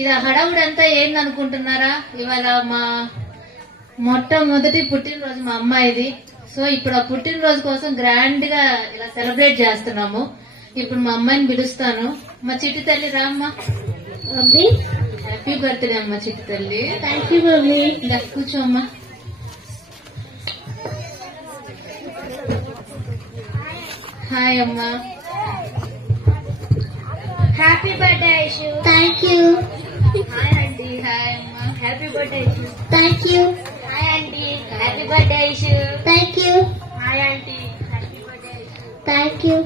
ఇది హడావుడంతా ఏందనుకుంటున్నారా? ఇవాళ మా మొట్టమొదటి పుట్టినరోజు మా అమ్మాయిది. సో ఇప్పుడు ఆ పుట్టినరోజు కోసం గ్రాండ్ గా ఇలా సెలబ్రేట్ చేస్తున్నాము. ఇప్పుడు మా అమ్మాయిని పిలుస్తాను. మా చిట్టి తల్లి రామ్మా. మమ్మీ హ్యాపీ బర్త్డే అమ్మా చిట్టి తల్లి. Thank you mummy. కూర్చోమ్మా. హాయ్ అమ్మా. Happy birthday Aishu. Thank you. Hi aunty. Hi అమ్మా. Happy birthday Aishu. Thank you. Hi aunty. Happy birthday Aishu. Thank you. Hi aunty. Happy birthday Aishu. Thank you.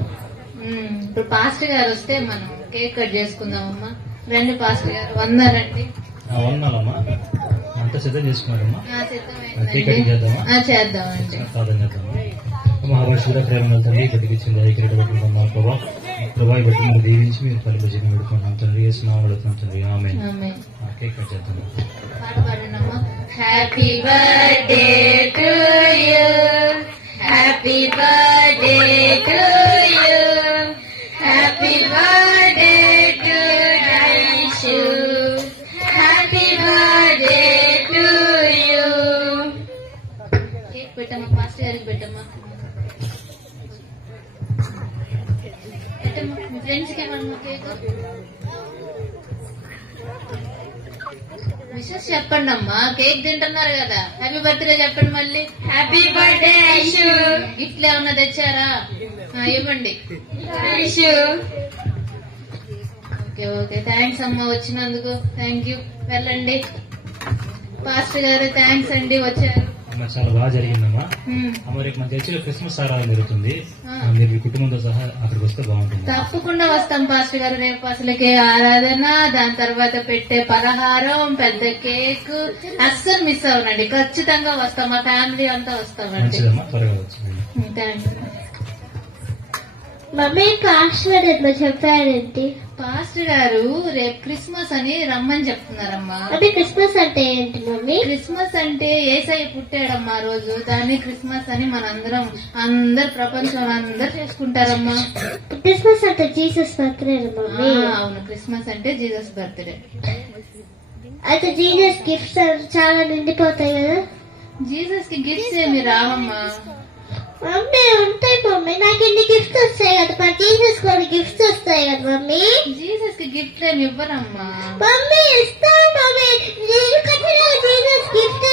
ఇప్పుడు పాస్టర్ గారు వస్తే మనం కేక్ కట్ చేసుకుందామమ్మా. రండి పాస్టర్ గారు. వందారండి. వందాలమ్మా. అంతా సిద్ధం చేసుకున్నారమ్మా. చేద్దామండి. సాధన చేద్దామా. మహాభాషుడ ప్రేమ తండ్రి బతికిచ్చింది ఐక్యమా ప్రభావ ప్రభావి బట్టి మీరు దీవించి మీరు తల్లి జీవితం పెడుతున్నాం తండ్రి వేస్తున్నాం అడుగుతున్నాం తండ్రి ఆమె కేక్ కట్ చేద్దాం. Happy birthday to you. Happy birthday to you. Happy birthday to Aishu. Happy birthday to you. Cake పెట్టమ్మా. పాస్టర్ గారికి పెట్టమ్మా. మీ ఫ్రెండ్స్ కి ఏమన్నా కేక్ విషెస్ చెప్పండి అమ్మా. కేక్ తింటున్నారు కదా. హ్యాపీ బర్త్డే చెప్పండి. మళ్ళీ హ్యాపీ బర్త్డే ఐషు. గిఫ్ట్లు ఏమన్నా తెచ్చారా? ఇవ్వండి ఐషు. Okay okay. థ్యాంక్స్ అమ్మా వచ్చినందుకు. Thank you. వెళ్ళండి. పాస్టర్ గారు థ్యాంక్స్ అండి వచ్చారు. చాలా బాగా జరిగిందమ్మా. అమ్మ రేపు మన చర్చిలో క్రిస్మస్ ఆరాధన జరుగుతుంది. మీరు మీ కుటుంబంతో సహా అక్కడికి వస్తే బాగుంటుంది. తప్పకుండా వస్తాం పాస్టర్ గారు. రేపు అసలుకే ఆరాధన, దాని తర్వాత పెట్టే పలహారం, పెద్ద కేక్ అస్సలు మిస్ అవునండి. ఖచ్చితంగా వస్తాం. మా ఫ్యామిలీ అంతా వస్తామండి. త్వరగా వచ్చింది. థ్యాంక్స్. మమ్మీ పాస్వర్డ్ ఎట్లా చెప్పారేంటి? పాస్టర్ గారు రేపు క్రిస్మస్ అని రమ్మని చెప్తున్నారమ్మా. అంటే క్రిస్మస్ అంటే ఏంటి మమ్మీ? క్రిస్మస్ అంటే యేసయ్య పుట్టాడమ్మా రోజు. దాన్ని క్రిస్మస్ అని మనందరం అందరు ప్రపంచం అందరు చేసుకుంటారమ్మా. క్రిస్మస్ అంటే జీసస్ బర్త్డే మమ్మీ. అవును, క్రిస్మస్ అంటే జీసస్ బర్త్డే. అయితే జీసస్ గిఫ్ట్స్ చాలా నిండిపోతాయి కదా. జీసస్ కి గిఫ్ట్స్ ఏమి రావమ్మా. మమ్మీ ఉంటాయి మమ్మీ. నాకు ఇన్ని గిఫ్ట్స్ వస్తాయి కదా. మరి జీసస్ కూడా గిఫ్ట్స్ వస్తాయి కదా మమ్మీ. జీసస్ కి గిఫ్ట్ ఏమి ఇవ్వరమ్మా. మమ్మీ ఇస్తాను మమ్మీ. జీసస్ గిఫ్ట్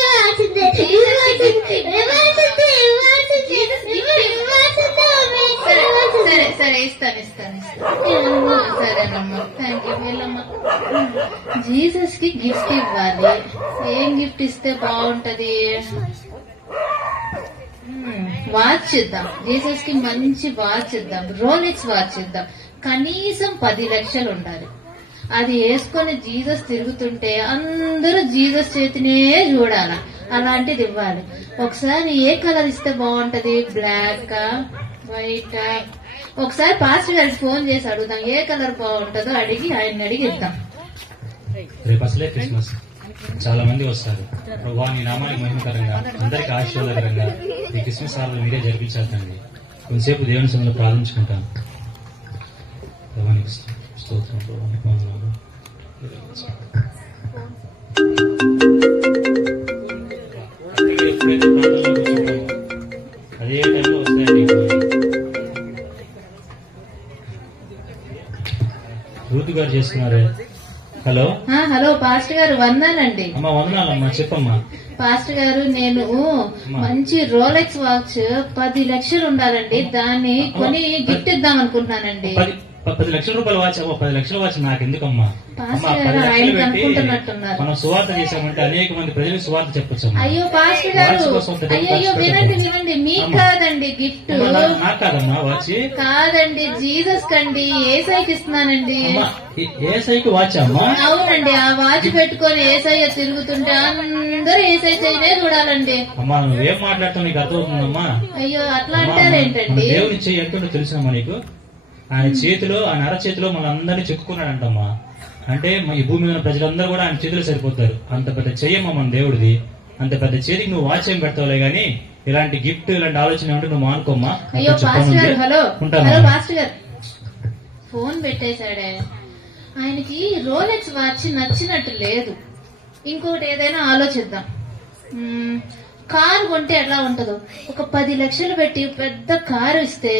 సరే సరే ఇస్తాను. సరేనమ్మా. Thank you. వెళ్ళమ్మా. జీసస్ కి గిఫ్ట్ ఇవ్వాలి. ఏం గిఫ్ట్ ఇస్తే బాగుంటది? వాచ్ ఇద్దాం. జీసస్ కి మంచి వాచ్ ఇద్దాం. రోలెక్స్ వాచ్ ఇద్దాం. కనీసం 10 లక్షలు ఉండాలి. అది వేసుకొని జీసస్ తిరుగుతుంటే అందరూ జీసస్ చేతినే చూడాల. అలాంటిది ఇవ్వాలి. ఒకసారి ఏ కలర్ ఇస్తే బాగుంటది? Black, white? ఒకసారి పాస్టర్ గారికి ఫోన్ చేసి అడుగుదాం ఏ కలర్ బాగుంటుందో. ఆయన అడిగి ఇద్దాం. రేపు అసలే క్రిస్మస్. చాలా మంది వస్తారు. ప్రభా నీ నామానికి మహిమకరంగా అందరికి ఆశీర్వాదకరంగా ఈ క్రిస్మస్ ఆరాధన మీరే జరిపించాలండి. కొంతసేపు దేవుని సమయంలో ప్రార్థించుకుంటాను. ప్రభానికి స్తోత్రం. ప్రభానికి వందనాలు. ఎప్పుడైతే ప్రార్థనలో కూర్చుంటామో అదే టైంలో వస్తాయండి. రూతు గారు చేస్తున్నారే. హలో హలో పాస్టర్ గారు వందానండి. అమ్మా వందనాలమ్మా. చెప్పమ్మా. పాస్టర్ గారు నేను మంచి రోలెక్స్ వాచ్ 10 లక్షలు ఉండాలండి. దాన్ని కొని గిఫ్ట్ ఇద్దాం అనుకుంటున్నానండి. 10 లక్షల రూపాయల వాచ్. 10 లక్షల వాచ్ నాకు ఎందుకమ్మా. మనం సువార్త చేశామంటే అనేక మంది ప్రజలకు సువార్త చెప్పొచ్చు. అయ్యో పాస్టర్ గారు అయ్యో వినండి వినండి. మీకు కాదండి గిఫ్ట్. నాకు కాదమ్మా వాచ్. కాదండి జీసస్ కండి. ఏసైకి ఇస్తున్నానండి. ఏసైకి వాచ్ అమ్మా. అవునండి. ఆ వాచ్ పెట్టుకొని ఏసయ్య తిరుగుతుంటే అందరూ ఏసైతేనే చూడాలండి. అమ్మా నువ్వేం మాట్లాడుతావు నీకు అర్థమవుతుందమ్మా. అయ్యో అట్లా అంటారేంటండి. దేవుని చెయ్యి ఎంతుంటో తెలుసమ్మా నీకు. ఆయన చేతిలో ఆయన అరచేతిలో మన అందరినీ చెక్కుకున్నాడంటమ్మా. అంటే ఈ భూమి మీద ప్రజలందరూ కూడా ఆయన చేతిలో సరిపోతారు. అంత పెద్ద చెయ్యమ్మా మన దేవుడిది. అంత పెద్ద చేతికి నువ్వు వాచ్ ఏం పెడతావులే గానీ ఇలాంటి గిఫ్ట్ ఇలాంటి ఆలోచన ఏమంటే నువ్వు మానుకోమ్మా. అయ్యో పాస్టర్ గారు. హలో హలో పాస్టర్ గారు ఫోన్ పెట్టేశాడే. ఆయనకి రోలెక్స్ వాచ్ నచ్చినట్టు లేదు. ఇంకొకటి ఏదైనా ఆలోచిద్దాం. కారు కొంటే ఎట్లా ఉంటుందో, ఒక 10 లక్షలు పెట్టి పెద్ద కారు ఇస్తే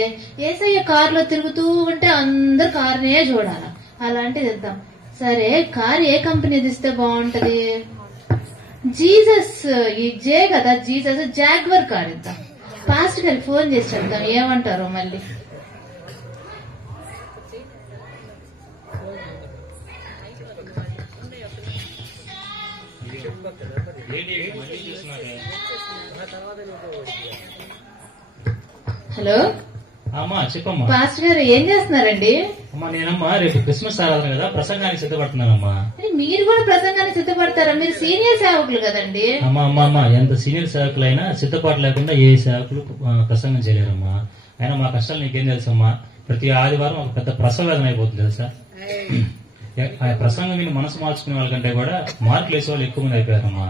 ఏసయ్య కారులో తిరుగుతూ ఉంటే అందరు కారునే చూడాలి. అలాంటిది ఇద్దాం. సరే, కారు ఏ కంపెనీది ఇస్తే బాగుంటది? జీసస్ ఇజే కదా, జీసస్ జాగ్వర్ కార్ ఇద్దాం. పాస్టర్ గారికి ఫోన్ చేసి చెప్తాం, ఏమంటారో మళ్ళీ. హలో అమ్మా, చెప్పమ్మా. పాస్టర్ గారు ఏం చేస్తున్నారండి? అమ్మా, నేనమ్మా రేపు క్రిస్మస్ ఆరాధన కదా, ప్రసంగానికి సిద్ధపడుతున్నానమ్మా. మీరు కూడా ప్రసంగానికి సిద్ధపడతారా? మీరు సీనియర్ సేవకులు కదండి. అమ్మా ఎంత సీనియర్ సేవకులైనా సిద్ధపాటు లేకుండా ఏ సేవకులు ప్రసంగం చేయలేరమ్మా. అయినా మా కష్టాలు నీకేం తెలుసమ్మా? ప్రతి ఆదివారం ఒక పెద్ద ప్రసవ వేదన అయిపోతుంది తెలుసా. ఆ ప్రసంగం విని మనసు మార్చుకునే వాళ్ళకంటే కూడా మార్కులు వేసే వాళ్ళు ఎక్కువ మంది అయిపోయారమ్మా.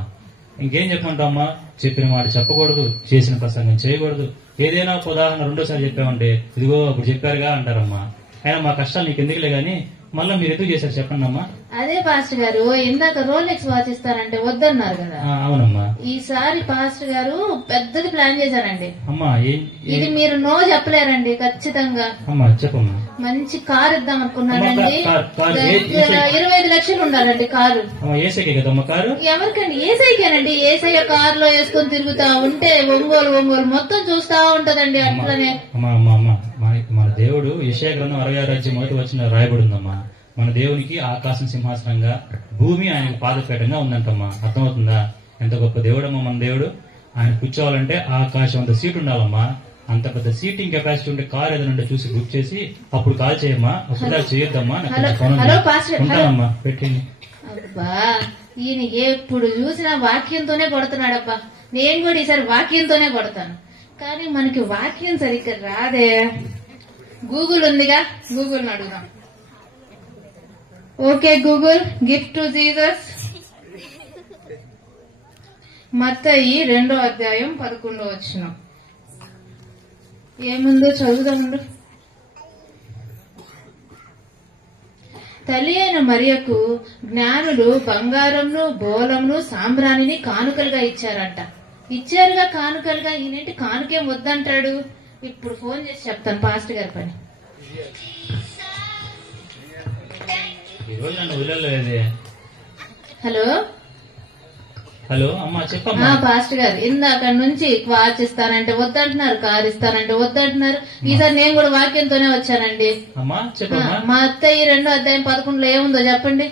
ఇంకేం చెప్పమంటావమ్మా? చెప్పిన మాట చెప్పకూడదు, చేసిన ప్రసంగం చేయకూడదు. ఏదైనా ఒక ఉదాహరణ రెండోసారి చెప్పామంటే ఇదిగో అప్పుడు చెప్పారుగా అంటారమ్మా. అయినా మా కష్టాలు నీకు ఎందుకులే గానీ మళ్ళీ మీరు ఎందుకు చేశారు చెప్పండి అమ్మా. అదే పాస్టర్ గారు, ఇందాక రోలెక్స్ వాచ్ ఇస్తారంటే వద్దన్నారు కదా. అవునమ్మా. ఈసారి పాస్టర్ గారు పెద్దది ప్లాన్ చేశారండి. అమ్మా, ఇది మీరు నో చెప్పలేరండి ఖచ్చితంగా. అమ్మా చెప్పమ్మా. మంచి కారు ఇద్దాం అనుకున్నానండి. 25 లక్షలు ఉండాలండి కారు. ఏసైకే కదమ్మా కారు? ఎవరికండి? ఏసైకేనండి. ఏసయ్య కారులో వేసుకొని తిరుగుతా ఉంటే ఒంగోలు మొత్తం చూస్తా ఉంటదండి అట్లనే. మన దేవుడు యెషయా గ్రంథం 66 అధ్యాయం 1వ వచనంలో రాయబడి ఉందమ్మా. మన దేవునికి ఆకాశం సింహాసనంగా, భూమి ఆయనకు పాదపీఠంగా ఉందంటమ్మా. అర్థమవుతుందా? ఎంత గొప్ప దేవుడమ్మా మన దేవుడు. ఆయన కూర్చోవాలంటే ఆకాశం అంత సీట్ ఉండాలమ్మా. అంత పెద్ద సీటింగ్ కెపాసిటీ ఉంటే కార్ ఏదైనా చూసి బుక్ చేసి అప్పుడు కాల్ చేయమ్మా. అప్పుడు చేయొద్దమ్మా. ఉంటానమ్మా, పెట్టండి. అబ్బా, ఈయన ఎప్పుడు చూసినా వాక్యంతోనే కొడుతున్నాడబ్బా. నేను కూడా ఈసారి వాక్యంతోనే కొడతాను. కానీ మనకి వాక్యం సరిగ్గా రాదే. గూగుల్ ఉందిగా, గూగుల్ అడుగుదాం. Okay Google, gift to Jesus. మత్తయి 2వ అధ్యాయం 11వ వచనం. ఏముందో చదువుదాముండు. తల్లి అయిన మరియకు జ్ఞానులు బంగారంను, బోలంను, సాంబ్రాణిని కానుకలుగా ఇచ్చారంట. ఇచ్చారుగా కానుకలుగా. ఈయనేంటి కానుకేం వద్దంటాడు? ఇప్పుడు ఫోన్ చేసి చెప్తాను పాస్టర్ గారి పని. హలో హలో అమ్మా, చెప్పమ్మా. పాస్టర్ గారు, ఇందాక నుంచి వాచ్ ఇస్తానంటే వద్దంటున్నారు, కారు ఇస్తానంటే వద్దంటున్నారు. ఈసారి నేను కూడా వాక్యంతోనే వచ్చానండి. అమ్మా చెప్పమ్మా. మా అత్తయ్య 2వ అధ్యాయం 11లో ఏముందో చెప్పండి.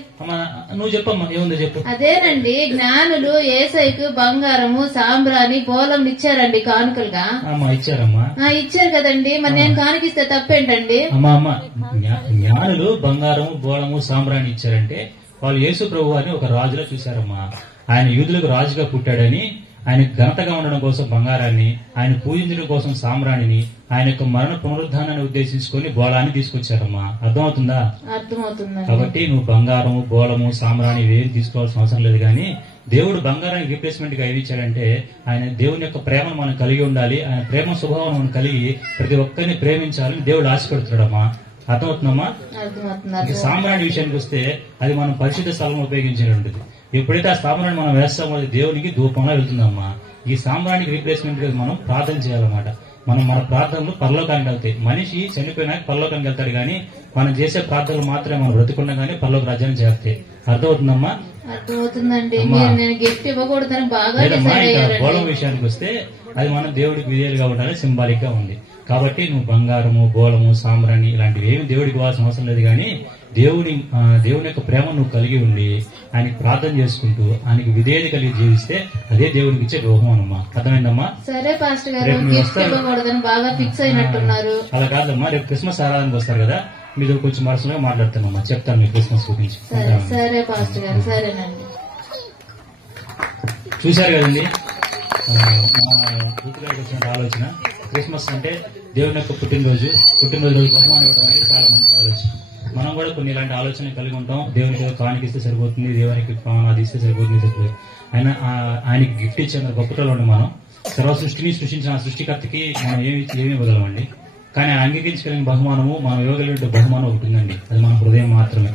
నువ్వు చెప్పమ్మా, ఏముందో చెప్పు. అదేనండి, జ్ఞానులు యేసయ్యకు బంగారము, సాంబ్రాణి, బోలం ఇచ్చారండి కానుకలుగా. ఇచ్చారమ్మా. ఇచ్చారు కదండి, మరి నేను కానుకిస్తే తప్పేంటండి? అమ్మా, జ్ఞానులు బంగారము, బోళము, సాంబ్రాణి ఇచ్చారంటే వాళ్ళు యేసు ప్రభు అని ఒక రాజులా చూశారమ్మా. ఆయన యూదులకు రాజుగా పుట్టాడని, ఆయన ఘనతగా ఉండడం కోసం బంగారాన్ని, ఆయన పూజించడం కోసం సామ్రాణిని, ఆయన యొక్క మరణ పునరుద్ధానాన్ని ఉద్దేశించుకొని బోళాన్ని తీసుకొచ్చారమ్మా. అర్థమవుతుందా? అర్థమవుతుంది. కాబట్టి నువ్వు బంగారము, బోళము, సామ్రాణి ఇవేం తీసుకోవాల్సిన అవసరం లేదు. కానీ దేవుడు బంగారానికి రిప్లేస్మెంట్ గా ఏమి ఇచ్చాడంటే ఆయన దేవుని యొక్క ప్రేమను మనం కలిగి ఉండాలి. ఆయన ప్రేమ స్వభావం మనం కలిగి ప్రతి ఒక్కరిని ప్రేమించాలని దేవుడు ఆశపడుతున్నాడమ్మా. అర్థమవుతుందమ్మా? సామ్రాణి విషయానికి వస్తే అది మనం పరిశుద్ధ స్థలంలో ఉపయోగించేటువంటిది. ఎప్పుడైతే ఆ సామ్రాణి మనం వేస్తామో అది దేవునికి ధూపంలో వెళ్తుందమ్మా. ఈ సామ్రాణికి రీప్లేస్మెంట్ గా మనం ప్రార్థన చేయాలన్నమాట. మన ప్రార్థనలు పరలోకానికి వెళ్తాయి. మనిషి చనిపోయినాక పరలోకానికి వెళ్తాడు కానీ మనం చేసే ప్రార్థనలు మాత్రమే మనం బ్రతుకున్నా కానీ పరలోక రాజ్యాన్ని చేస్తాయి. అర్థమవుతుందమ్మా? అర్థమవుతుందండి. గిఫ్ట్ ఇవ్వకూడదని బాగా బోళం విషయానికి వస్తే అది మనం దేవుడికి విధేయులుగా ఉండాలి, సింబాలిక్ గా ఉంది. కాబట్టి నువ్వు బంగారము, బోళము, సాంబ్రాణి ఇలాంటివి ఏమి దేవుడికి ఇవ్వాల్సిన అవసరం లేదు. కానీ దేవుని యొక్క ప్రేమ నువ్వు కలిగి ఉండి ఆయనకి ప్రార్థన చేసుకుంటూ ఆయనకి విధేయత కలిగి జీవిస్తే అదే దేవుడికి ఇచ్చే బహుమానమ్మా. అర్థమైందమ్మా? సరే పాస్టర్ గారు, బాగా ఫిక్స్ అయినట్టున్నారు. అలా కాదమ్మా, రేపు క్రిస్మస్ ఆరాధనకు వస్తారు కదా, మీరు కొంచెం మనసులో మాట్లాడతానమ్మా, చెప్తాను మీ క్రిస్మస్ గురించి. సరే పాస్టర్ గారు, సరేనండి. చూశారు కదండి మా కూతురికి వచ్చిన ఆలోచన. క్రిస్మస్ అంటే దేవుని యొక్క పుట్టినరోజు బహుమానం ఇవ్వడం అనేది చాలా మంచి ఆలోచన. మనం కూడా కొన్ని ఇలాంటి ఆలోచనలు కలిగి ఉంటాం. దేవునికి కానుక ఇస్తే సరిపోతుంది, దేవునికి అది ఇస్తే సరిపోతుంది చెప్పలేదు. ఆయనకి గిఫ్ట్ ఇచ్చే గొప్పటలో ఉండి మనం సర్వ సృష్టిని సృష్టించిన సృష్టికర్తకి మనం ఏమి ఇవ్వగలమండి? కానీ ఆయన అంగీకరించగలిగిన బహుమానము, మనం ఇవ్వగలిగిన బహుమానం ఒకటి ఉందండి, అది మన హృదయం మాత్రమే.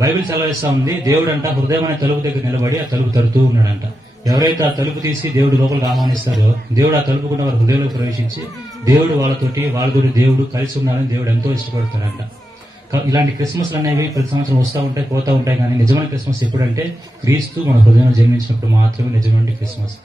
బైబిల్ సెలవిస్తా ఉంది, దేవుడు అంట హృదయం అనే తలుపు దగ్గర నిలబడి ఆ తలుపు తడుతూ ఉన్నాడంట. ఎవరైతే ఆ తలుపు తీసి దేవుడు లోపలికి ఆహ్వానిస్తారో, దేవుడు ఆ తలుపుకున్న వారి హృదయంలో ప్రవేశించి దేవుడు వాళ్ళతోటి దేవుడు కలిసి ఉన్నారని దేవుడు ఎంతో ఇష్టపడతాడంట. ఇలాంటి క్రిస్మస్లు అనేవి ప్రతి సంవత్సరం వస్తూ ఉంటాయి, పోతా ఉంటాయి. కానీ నిజమైన క్రిస్మస్ ఎప్పుడంటే క్రీస్తు మన హృదయంలో జన్మించినప్పుడు మాత్రమే నిజమైన క్రిస్మస్.